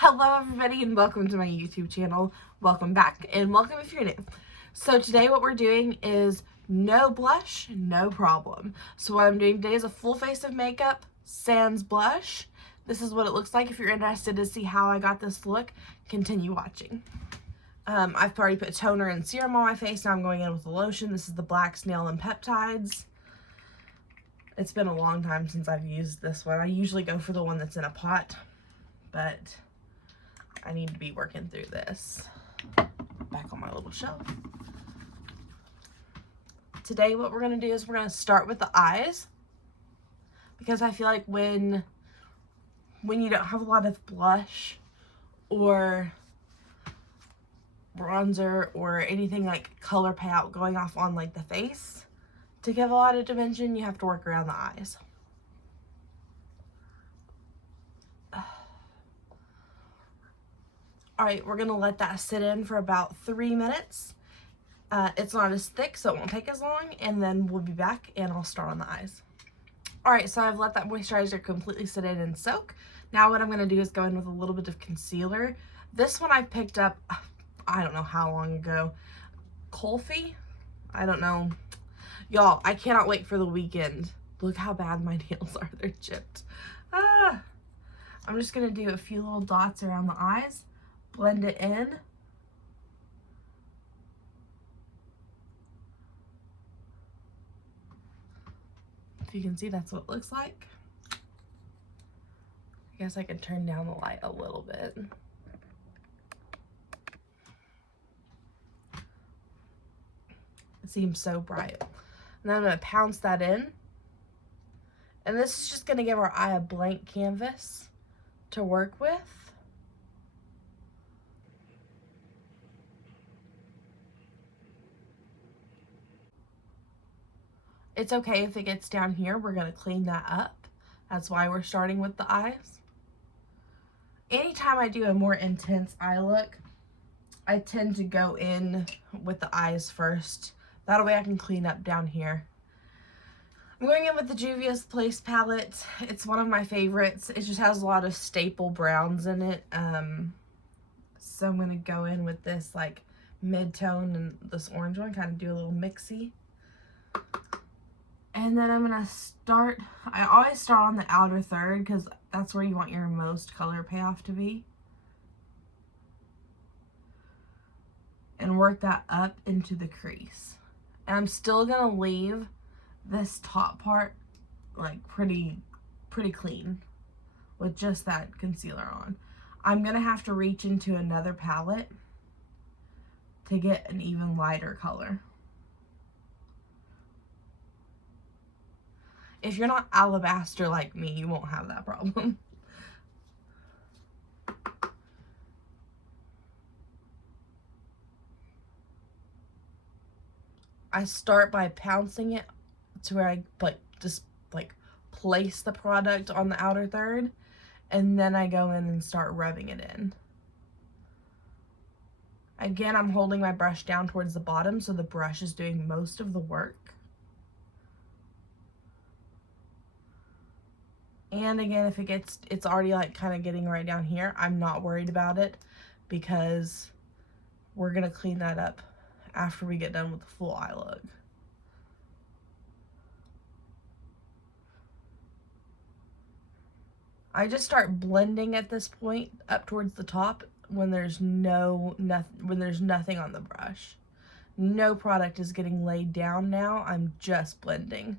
Hello everybody and welcome to my YouTube channel. Welcome back and welcome if you're new. So today what we're doing is no blush, no problem. So what I'm doing today is a full face of makeup, sans blush. This is what it looks like. If you're interested to see how I got this look, continue watching. I've already put toner and serum on my face. Now I'm going in with the lotion. This is the Black Snail and Peptides. It's been a long time since I've used this one. I usually go for the one that's in a pot, but I need to be working through this. Back on my little shelf. Today what we're going to do is we're going to start with the eyes, because I feel like when you don't have a lot of blush or bronzer or anything like color payout going off on like the face, to give a lot of dimension you have to work around the eyes. Alright, we're going to let that sit in for about 3 minutes. It's not as thick, so it won't take as long, and then we'll be back and I'll start on the eyes. Alright, so I've let that moisturizer completely sit in and soak. Now what I'm going to do is go in with a little bit of concealer. This one I picked up, I don't know how long ago. Colfi? I don't know. Y'all, I cannot wait for the weekend. Look how bad my nails are. They're chipped. I'm just going to do a few little dots around the eyes. Blend it in. If you can see, that's what it looks like. I guess I can turn down the light a little bit. It seems so bright. And then I'm going to pounce that in. And this is just going to give our eye a blank canvas to work with. It's okay if it gets down here. We're going to clean that up. That's why we're starting with the eyes. Anytime I do a more intense eye look, I tend to go in with the eyes first. That way I can clean up down here. I'm going in with the Juvia's Place palette. It's one of my favorites. It just has a lot of staple browns in it. So I'm going to go in with this like mid-tone and this orange one, kind of do a little mixy. And then I'm going to start, I always start on the outer third because that's where you want your most color payoff to be. And work that up into the crease. And I'm still going to leave this top part like pretty clean with just that concealer on. I'm going to have to reach into another palette to get an even lighter color. If you're not alabaster like me, you won't have that problem. I start by pouncing it to where I just place the product on the outer third, and then I go in and start rubbing it in. Again, I'm holding my brush down towards the bottom so the brush is doing most of the work. And again, if it's already like kind of getting right down here, I'm not worried about it because we're going to clean that up after we get done with the full eye look. I just start blending at this point up towards the top when there's nothing on the brush. No product is getting laid down now. I'm just blending.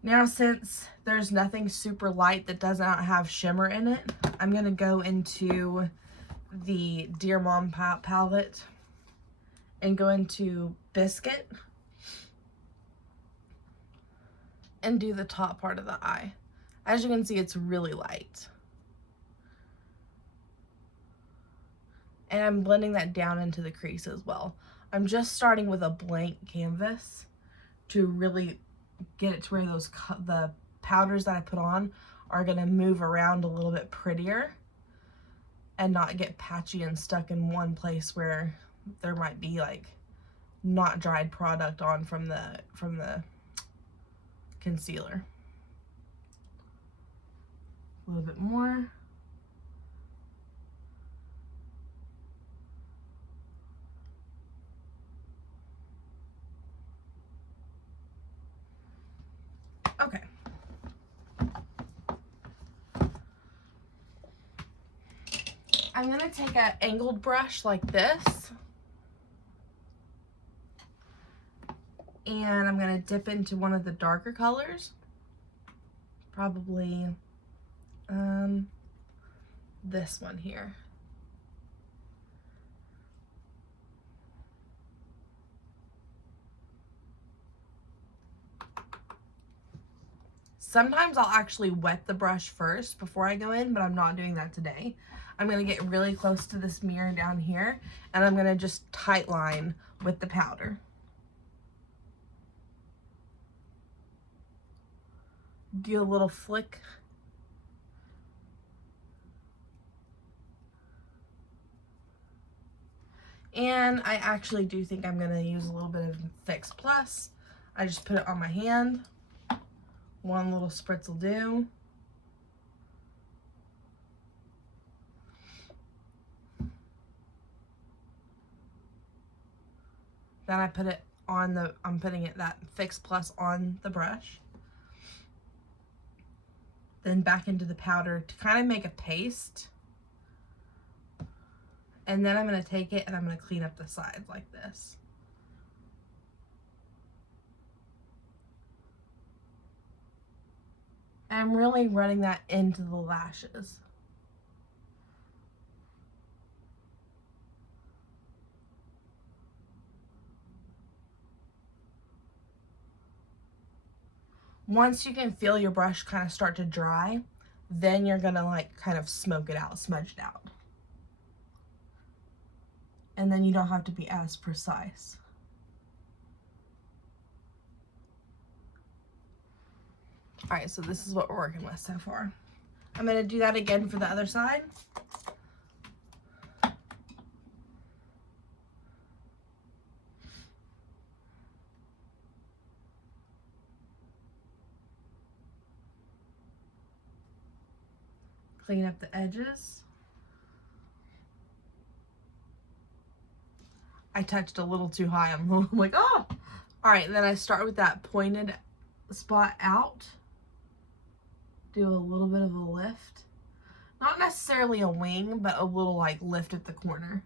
Now, since there's nothing super light that does not have shimmer in it, I'm going to go into the Dear Mom palette and go into Biscuit and do the top part of the eye. As you can see, it's really light. And I'm blending that down into the crease as well. I'm just starting with a blank canvas to really get it to where the powders that I put on are going to move around a little bit prettier and not get patchy and stuck in one place where there might be like not dried product on from the concealer. A little bit more. I'm going to take an angled brush like this. And I'm going to dip into one of the darker colors. Probably this one here. Sometimes I'll actually wet the brush first before I go in, but I'm not doing that today. I'm going to get really close to this mirror down here, and I'm going to just tight line with the powder. Do a little flick. And I actually do think I'm going to use a little bit of Fix Plus. I just put it on my hand. One little spritz will do. Then I put it on the, I'm putting it, that Fix Plus on the brush. Then back into the powder to kind of make a paste. And then I'm going to take it and I'm going to clean up the sides like this. I'm really running that into the lashes. Once you can feel your brush kind of start to dry, then you're gonna like kind of smoke it out, smudge it out. And then you don't have to be as precise. All right, so this is what we're working with so far. I'm gonna do that again for the other side. Clean up the edges. I touched a little too high. I'm like, oh! All right, then I start with that pointed spot out. Do a little bit of a lift. Not necessarily a wing, but a little like lift at the corner.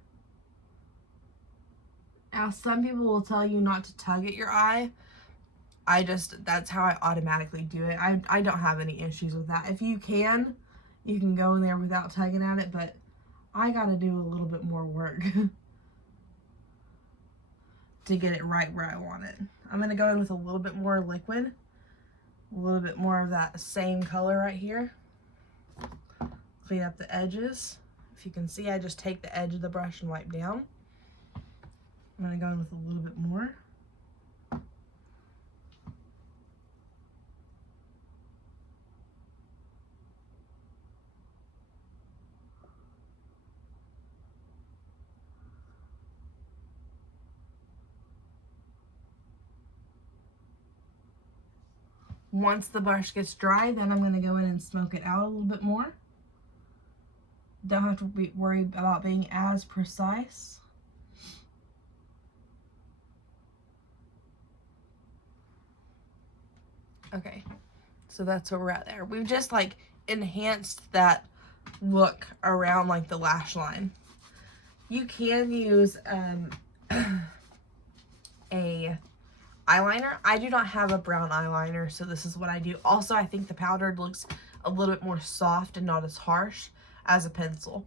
Now, some people will tell you not to tug at your eye. That's how I automatically do it. I don't have any issues with that. If you can go in there without tugging at it, but I gotta do a little bit more work to get it right where I want it. I'm gonna go in with a little bit more liquid, a little bit more of that same color right here. Clean up the edges. If you can see, I just take the edge of the brush and wipe down. I'm gonna go in with a little bit more. Once the brush gets dry, then I'm going to go in and smoke it out a little bit more. Don't have to worry about being as precise. Okay, so that's where we're at there. We've just like enhanced that look around like the lash line. You can use a eyeliner. I do not have a brown eyeliner, so this is what I do. Also, I think the powdered looks a little bit more soft and not as harsh as a pencil.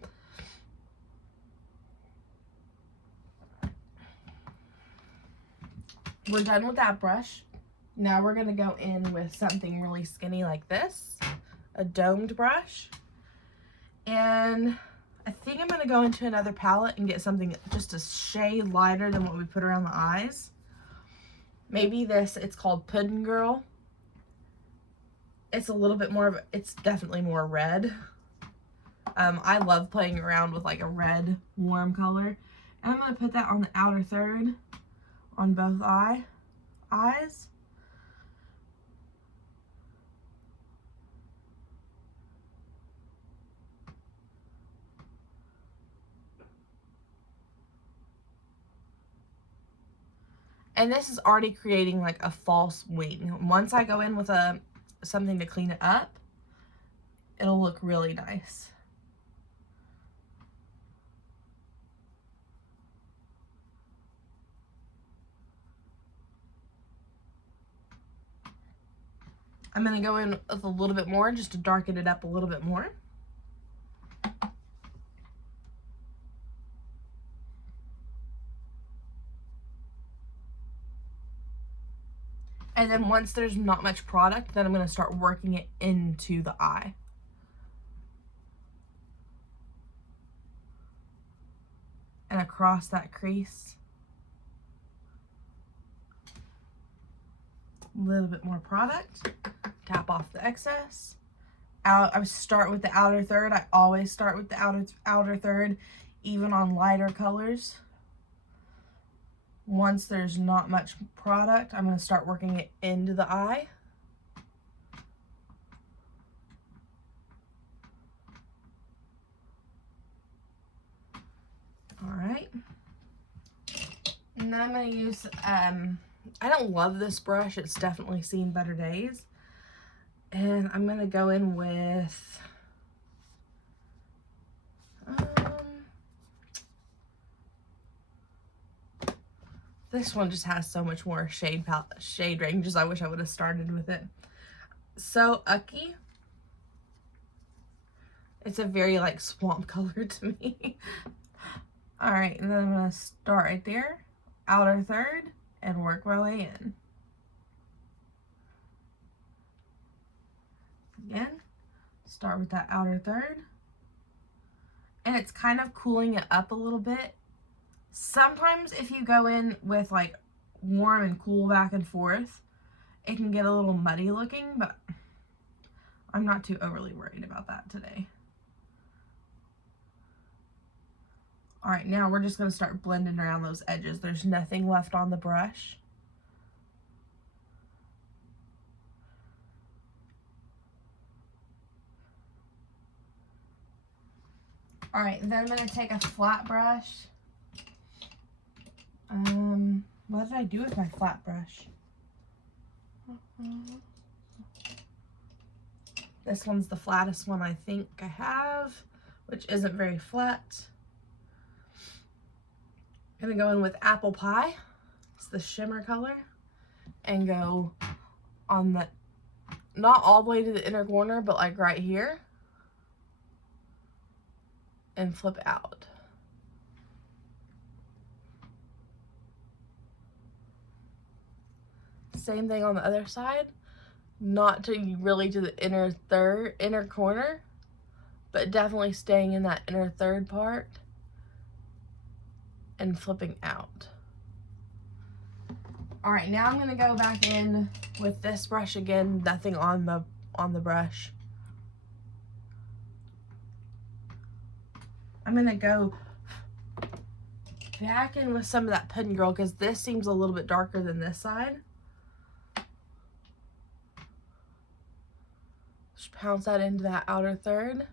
We're done with that brush. Now we're going to go in with something really skinny like this, a domed brush. And I think I'm going to go into another palette and get something just a shade lighter than what we put around the eyes. Maybe this, it's called Puddin' Girl. It's a little bit more of, it's definitely more red. I love playing around with like a red warm color. And I'm going to put that on the outer third on both eyes. And this is already creating like a false wing. Once I go in with something to clean it up, it'll look really nice. I'm going to go in with a little bit more just to darken it up a little bit more. And then once there's not much product, then I'm going to start working it into the eye. And across that crease. A little bit more product. Tap off the excess. I start with the outer third. I always start with the outer third, even on lighter colors. Once there's not much product, I'm going to start working it into the eye. All right. And then I'm going to use, I don't love this brush. It's definitely seen better days. And I'm going to go in with, this one just has so much more shade ranges. I wish I would have started with it. So Ucky. It's a very like swamp color to me. All right, and then I'm gonna start right there, outer third, and work my way in. Again, start with that outer third. And it's kind of cooling it up a little bit. Sometimes if you go in with like warm and cool back and forth, it can get a little muddy looking, but I'm not too overly worried about that today. All right, now we're just going to start blending around those edges. There's nothing left on the brush. All right, then I'm going to take a flat brush. What did I do with my flat brush? This one's the flattest one I think I have, which isn't very flat. I'm gonna go in with Apple Pie. It's the shimmer color. And go on the, not all the way to the inner corner, but like right here. And flip out. Same thing on the other side, not to really to the inner corner, but definitely staying in that inner third part and flipping out. All right, now I'm gonna go back in with this brush again, nothing on the brush. I'm gonna go back in with some of that Puddin' Girl because this seems a little bit darker than this side. Just pounce that into that outer third.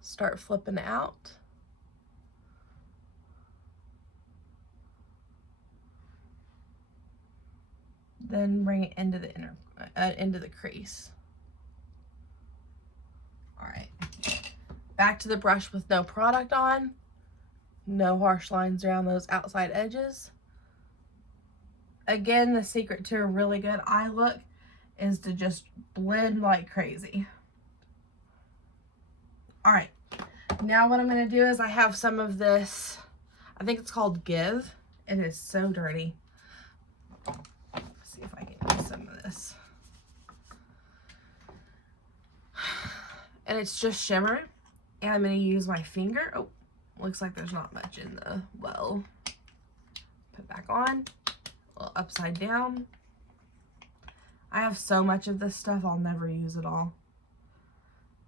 Start flipping out. Then bring it into the into the crease. All right. Back to the brush with no product on. No harsh lines around those outside edges. Again, the secret to a really good eye look is to just blend like crazy. All right, now what I'm gonna do is I have some of this, I think it's called Give. It is so dirty. Let's see if I can use some of this. And it's just shimmer. And I'm gonna use my finger. Oh, looks like there's not much in the well. Put back on. A little upside down. I have so much of this stuff, I'll never use it all.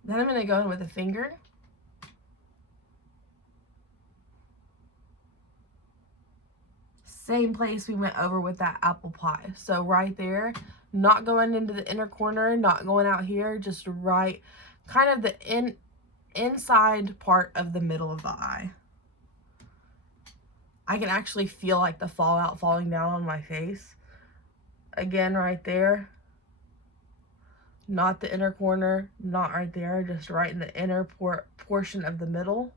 Then I'm going to go in with a finger. Same place we went over with that apple pie. So right there, not going into the inner corner, not going out here, just right, kind of the inside part of the middle of the eye. I can actually feel like the fallout falling down on my face. Again, right there. Not the inner corner, not right there, just right in the inner portion of the middle.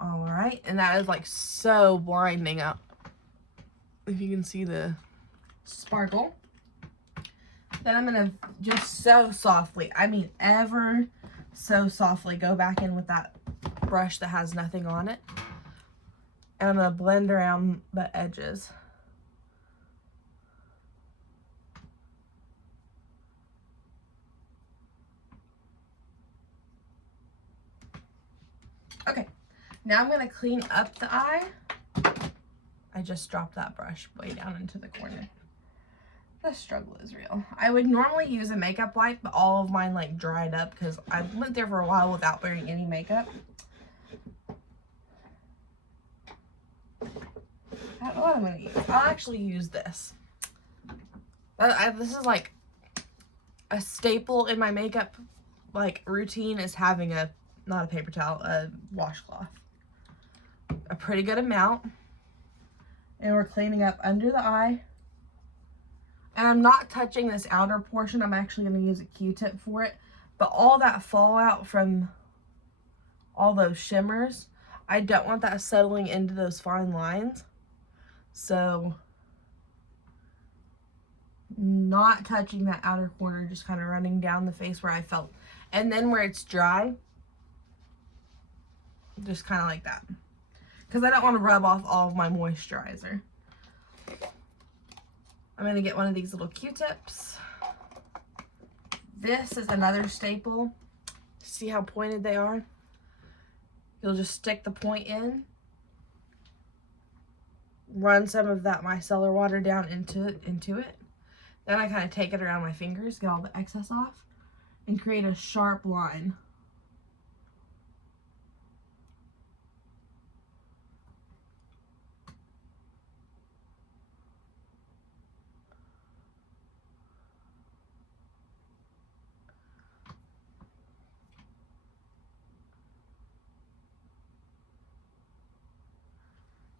All right, and that is like so blinding up. If you can see the sparkle. Then I'm gonna just so softly, I mean ever so softly, go back in with that brush that has nothing on it. And I'm gonna blend around the edges. Okay, now I'm gonna clean up the eye. I just dropped that brush way down into the corner. The struggle is real. I would normally use a makeup wipe, but all of mine like dried up because I went there for a while without wearing any makeup. I don't know what I'm gonna use. I'll actually use this. This is like a staple in my makeup like routine, is having a, not a paper towel, a washcloth. A pretty good amount. And we're cleaning up under the eye. And I'm not touching this outer portion. I'm actually going to use a Q-tip for it. But all that fallout from all those shimmers, I don't want that settling into those fine lines. So, not touching that outer corner, just kind of running down the face where I felt. And then where it's dry, just kind of like that. Because I don't want to rub off all of my moisturizer. I'm going to get one of these little Q-tips. This is another staple. See how pointed they are? You'll just stick the point in. Run some of that micellar water down into it. Then I kind of take it around my fingers, get all the excess off, and create a sharp line.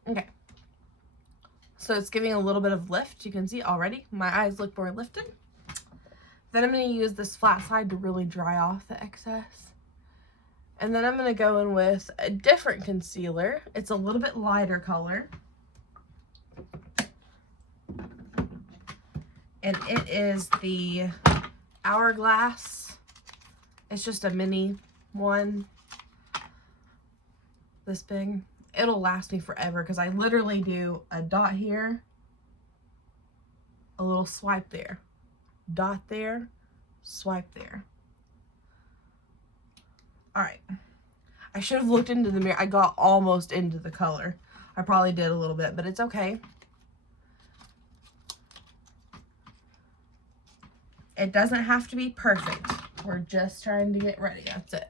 Okay, so it's giving a little bit of lift. You can see already my eyes look more lifted. Then I'm going to use this flat side to really dry off the excess. And then I'm going to go in with a different concealer. It's a little bit lighter color. And it is the Hourglass. It's just a mini one. This big. It'll last me forever because I literally do a dot here, a little swipe there, dot there, swipe there. All right. I should have looked into the mirror. I got almost into the color. I probably did a little bit, but it's okay. It doesn't have to be perfect. We're just trying to get ready. That's it.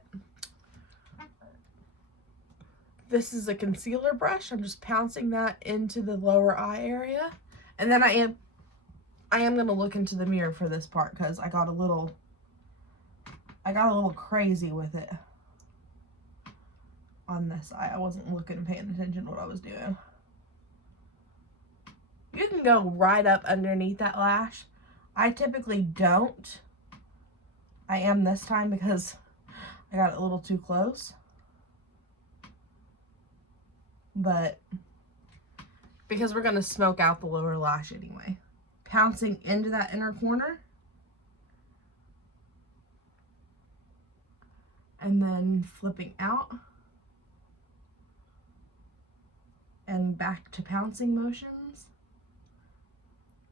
This is a concealer brush. I'm just pouncing that into the lower eye area. And then I am going to look into the mirror for this part because I got a little crazy with it on this eye. I wasn't looking and paying attention to what I was doing. You can go right up underneath that lash. I typically don't. I am this time because I got it a little too close. But because we're going to smoke out the lower lash anyway. Pouncing into that inner corner. And then flipping out. And back to pouncing motions.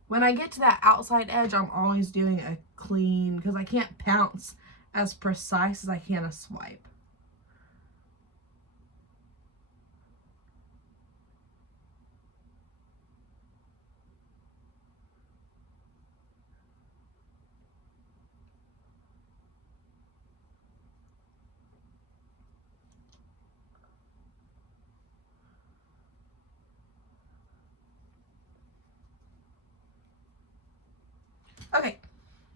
When I get to that outside edge, I'm always doing a clean, because I can't pounce as precise as I can a swipe. Okay,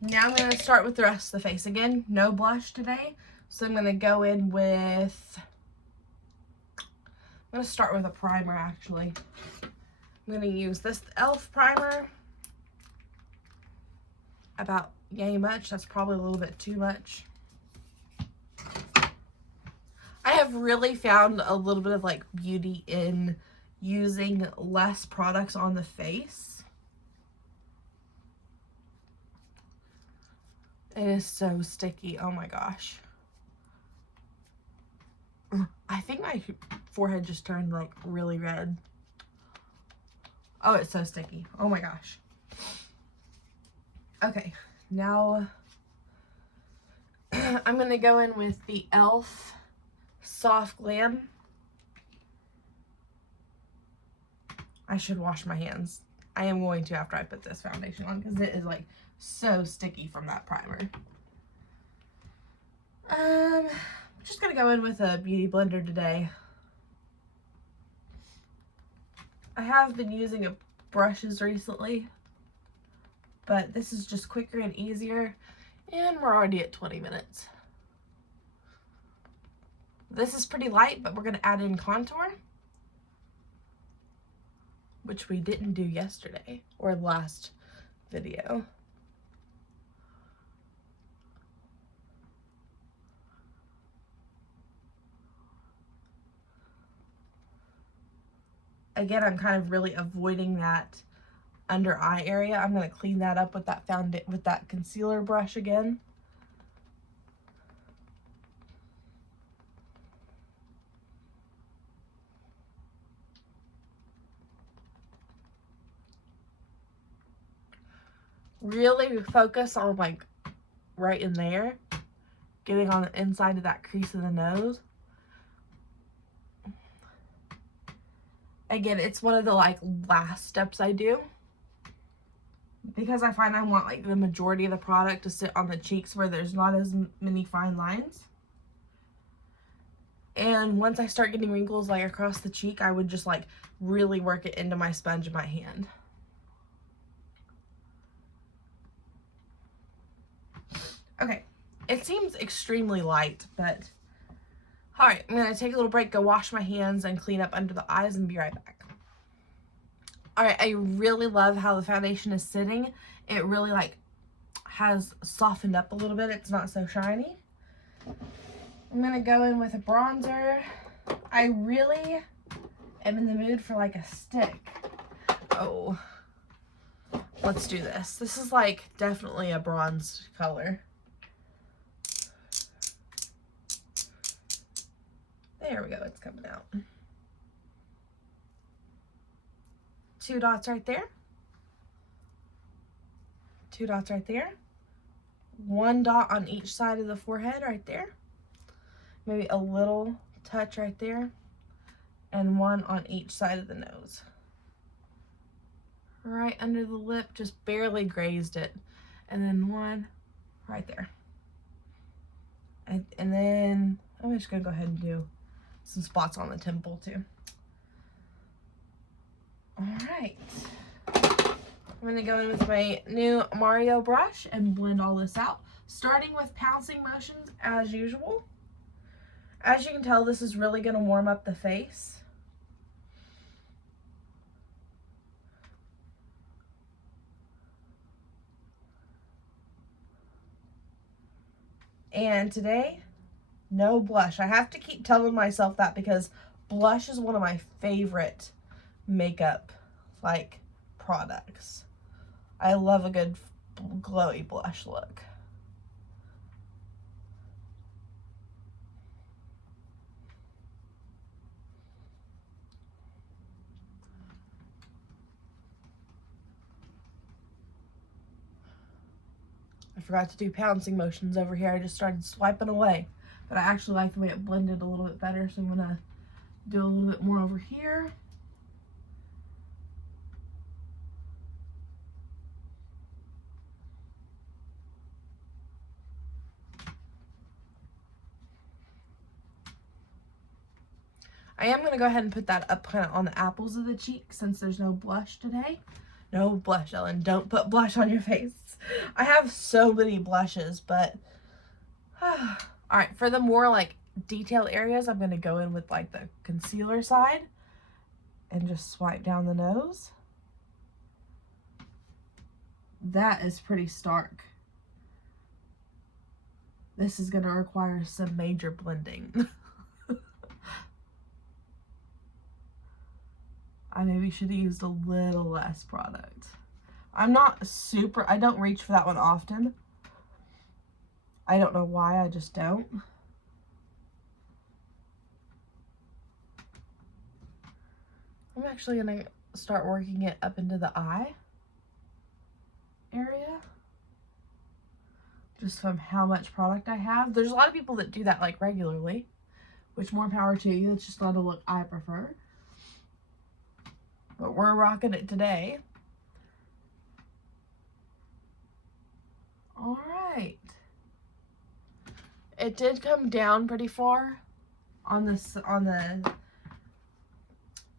now I'm going to start with the rest of the face. Again, no blush today, so I'm going to go in with, I'm going to start with a primer actually. I'm going to use this e.l.f. primer, about yay much. That's probably a little bit too much. I have I've really found a little bit of like beauty in using less products on the face. It is so sticky. Oh my gosh. I think my forehead just turned like really red. Oh, it's so sticky. Oh my gosh. Okay, now I'm going to go in with the e.l.f. Soft Glam. I should wash my hands. I am going to after I put this foundation on because it is like so sticky from that primer. I'm just going to go in with a beauty blender today. I have been using brushes recently, but this is just quicker and easier, and we're already at 20 minutes. This is pretty light, but we're going to add in contour, which we didn't do yesterday or last video. Again, I'm kind of really avoiding that under eye area. I'm going to clean that up with that concealer brush again. Really focus on like right in there, getting on the inside of that crease of the nose. Again, it's one of the like last steps I do because I find I want like the majority of the product to sit on the cheeks where there's not as many fine lines. And once I start getting wrinkles like across the cheek, I would just like really work it into my sponge in my hand. Okay, it seems extremely light, but all right, I'm gonna take a little break, go wash my hands and clean up under the eyes and be right back. All right, I really love how the foundation is sitting. It really like has softened up a little bit. It's not so shiny. I'm gonna go in with a bronzer. I really am in the mood for like a stick. Oh, let's do this. This is like definitely a bronze color. There we go, it's coming out. 2 dots right there. 2 dots right there. 1 dot on each side of the forehead right there. Maybe a little touch right there. And 1 on each side of the nose. Right under the lip, just barely grazed it. And then 1 right there. And then I'm just gonna go ahead and do some spots on the temple too. All right, I'm gonna go in with my new Mario brush and blend all this out, starting with pouncing motions as usual. As you can tell, this is really gonna warm up the face. And today, no blush. I have to keep telling myself that because blush is one of my favorite makeup like products. I love a good glowy blush look. I forgot to do pouncing motions over here. I just started swiping away, but I actually like the way it blended a little bit better, so I'm gonna do a little bit more over here. I am going to go ahead and put that up kind of on the apples of the cheek since there's no blush today. No blush, Ellen. Don't put blush on your face. I have so many blushes, but all right, for the more like detailed areas, I'm going to go in with like the concealer side and just swipe down the nose. That is pretty stark. This is going to require some major blending. I maybe should have used a little less product. I don't reach for that one often. I don't know why, I just don't. I'm actually gonna start working it up into the eye area, just from how much product I have. There's a lot of people that do that like regularly, which more power to you. It's just not a look I prefer. But we're rocking it today. All right. It did come down pretty far on the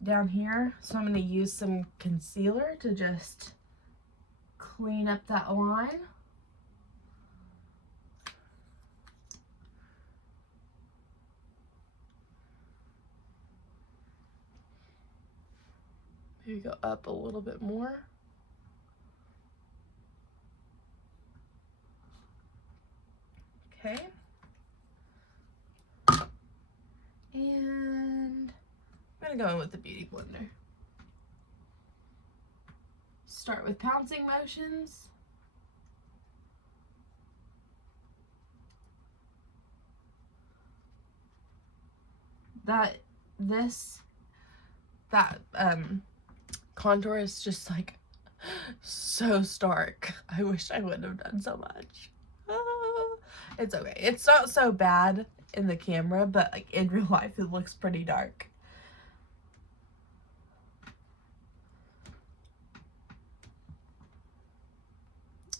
down here, so I'm going to use some concealer to just clean up that line. Maybe go up a little bit more. Okay. And I'm going to go in with the Beauty Blender. Start with pouncing motions. That contour is just like so stark. I wish I wouldn't have done so much. It's okay. It's not so bad in the camera, but like in real life it looks pretty dark.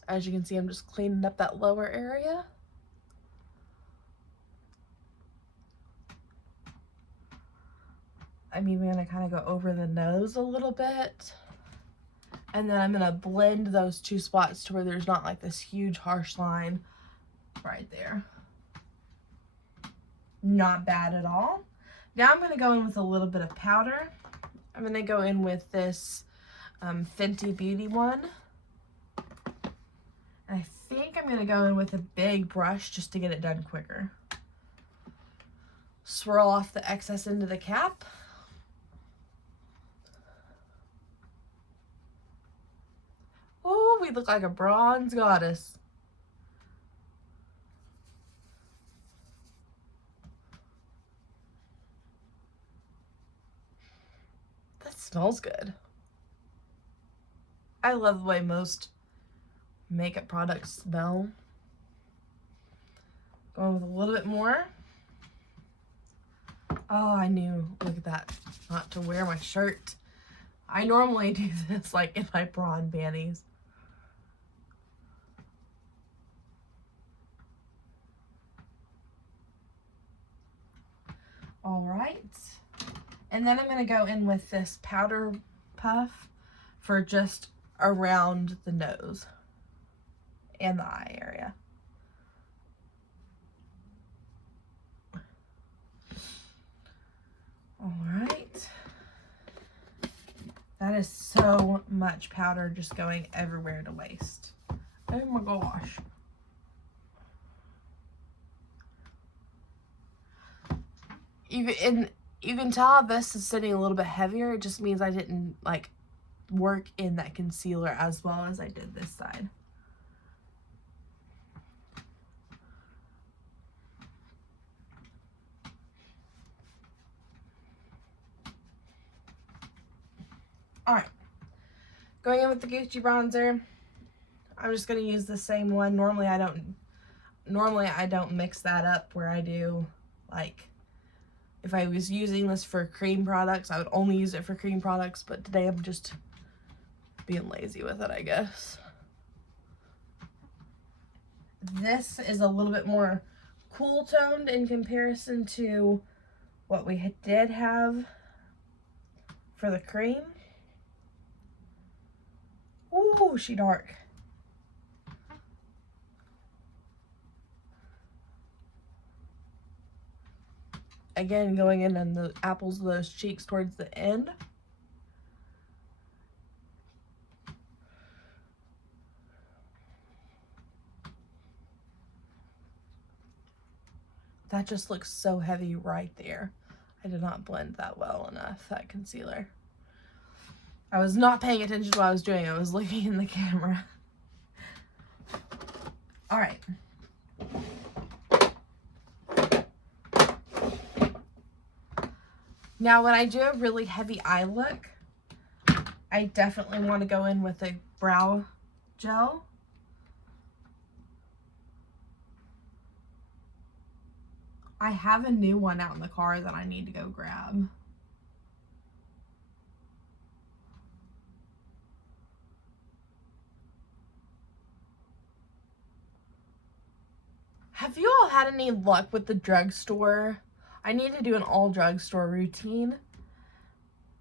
As you can see, I'm just cleaning up that lower area. I'm even gonna kind of go over the nose a little bit. And then I'm gonna blend those two spots to where there's not like this huge harsh line right there. Not bad at all. Now I'm gonna go in with a little bit of powder. I'm gonna go in with this Fenty Beauty one. And I think I'm gonna go in with a big brush just to get it done quicker. Swirl off the excess into the cap. Oh, we look like a bronze goddess. That smells good. I love the way most makeup products smell. Going with a little bit more. Oh, I knew, look at that, not to wear my shirt. I normally do this like in my bra and panties. All right, and then I'm gonna go in with this powder puff for just around the nose and the eye area. All right, that is so much powder just going everywhere to waste. Oh my gosh. You can tell this is sitting a little bit heavier. It just means I didn't like work in that concealer as well as I did this side. All right, going in with the Gucci bronzer. I'm just gonna use the same one. Normally I don't mix that up where I do like, if I was using this for cream products, I would only use it for cream products, but today I'm just being lazy with it, I guess. This is a little bit more cool toned in comparison to what we did have for the cream. Ooh, she dark. Again, going in on the apples of those cheeks towards the end. That just looks so heavy right there. I did not blend that well enough, that concealer. I was not paying attention to what I was doing. I was looking in the camera. Alright. Now, when I do a really heavy eye look, I definitely want to go in with a brow gel. I have a new one out in the car that I need to go grab. Have you all had any luck with the drugstore? I need to do an all drugstore routine,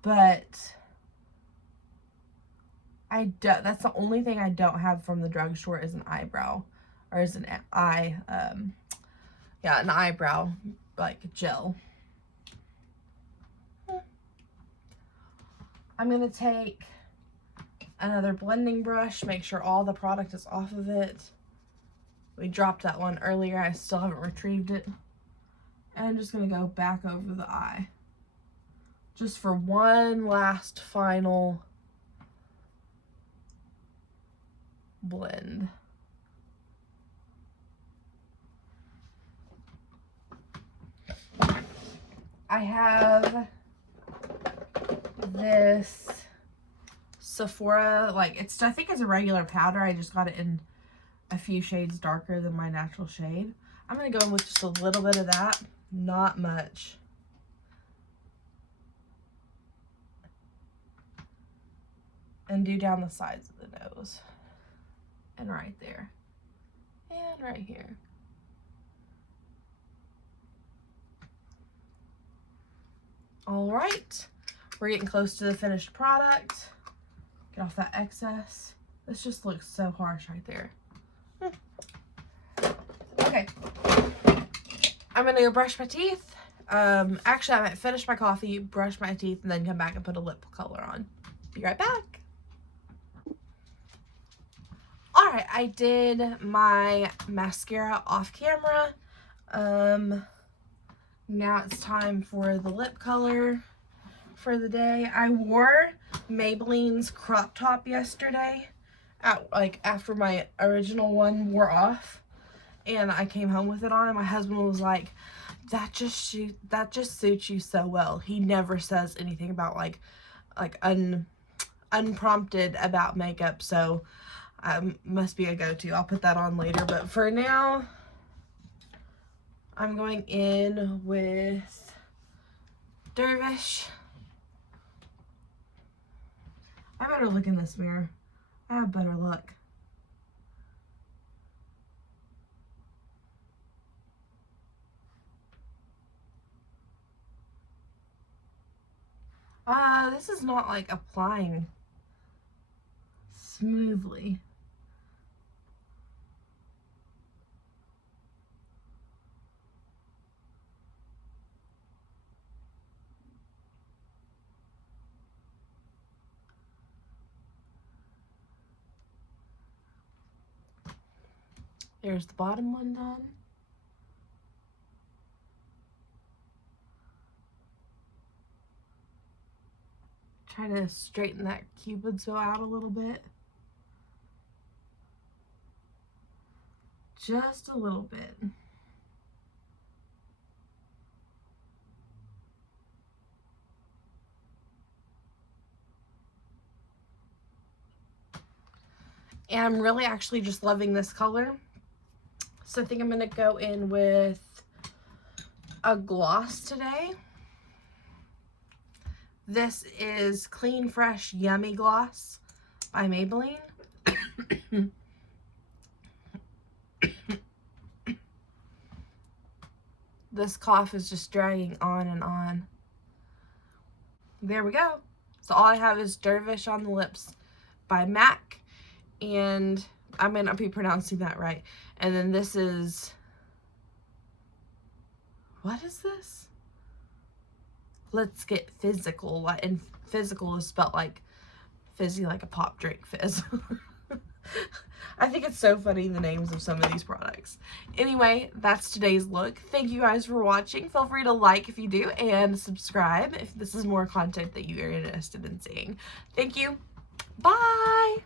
but that's the only thing I don't have from the drugstore is an eyebrow, or is an an eyebrow like gel. I'm gonna take another blending brush, make sure all the product is off of it. We dropped that one earlier. I still haven't retrieved it. And I'm just going to go back over the eye. Just for one last final blend. I have this Sephora, I think it's a regular powder. I just got it in a few shades darker than my natural shade. I'm going to go in with just a little bit of that, not much. And do down the sides of the nose. And right there. And right here. Alright, we're getting close to the finished product. Get off that excess. This just looks so harsh right there. Okay, I'm gonna go brush my teeth. Actually, I might finish my coffee, brush my teeth, and then come back and put a lip color on. Be right back. Alright, I did my mascara off camera. Now it's time for the lip color for the day. I wore Maybelline's crop top yesterday, after my original one wore off. And I came home with it on, and my husband was like, that just suits you so well. He never says anything about unprompted about makeup, so must be a go-to. I'll put that on later, but for now, I'm going in with Dervish. I better look in this mirror. I have better luck. This is not applying smoothly. There's the bottom one done. Try to straighten that cupid's bow out a little bit. Just a little bit. And I'm really actually just loving this color. So I think I'm going to go in with a gloss today. This is Clean Fresh Yummy Gloss by Maybelline. This cough is just dragging on and on. There we go. So all I have is Dervish on the Lips by MAC. And I may not be pronouncing that right. And then this is... what is this? Let's Get Physical, and physical is spelled like fizzy, like a pop drink fizz. I think it's so funny, the names of some of these products. Anyway, that's today's look. Thank you guys for watching. Feel free to like if you do, and subscribe if this is more content that you are interested in seeing. Thank you. Bye!